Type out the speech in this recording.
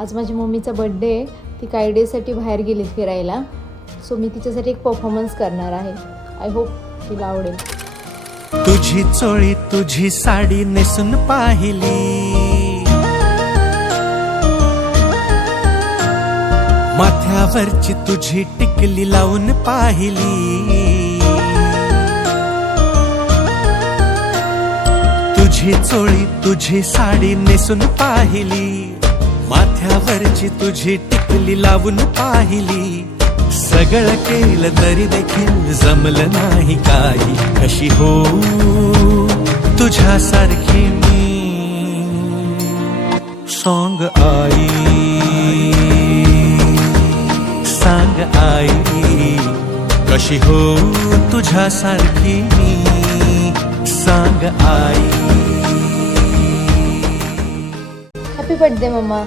आज माझ्या मम्मीचा बर्थडे आहे. ती काही डेसाठी बाहेर गेली फिरायला. सो मी तिच्यासाठी एक परफॉर्मन्स करणार आहे. आय होप तिला आवडेल. तुझी चोळी तुझी साडी नेसून पाहिली, माथ्यावरची तुझी टिकली लावून पाहिली. तुझी चोळी तुझी साडी नेसून पाहिली, माथ्यावरची तुझी टिकली लावून पाहिली. सगळं केलं तरी देखील जमलं नाही काही. कशी हो तुझ्यासारखी मी सॉंग आई, सांग आई. कशी हो तुझ्यासारखी मी सांग आई. Happy birthday mamma.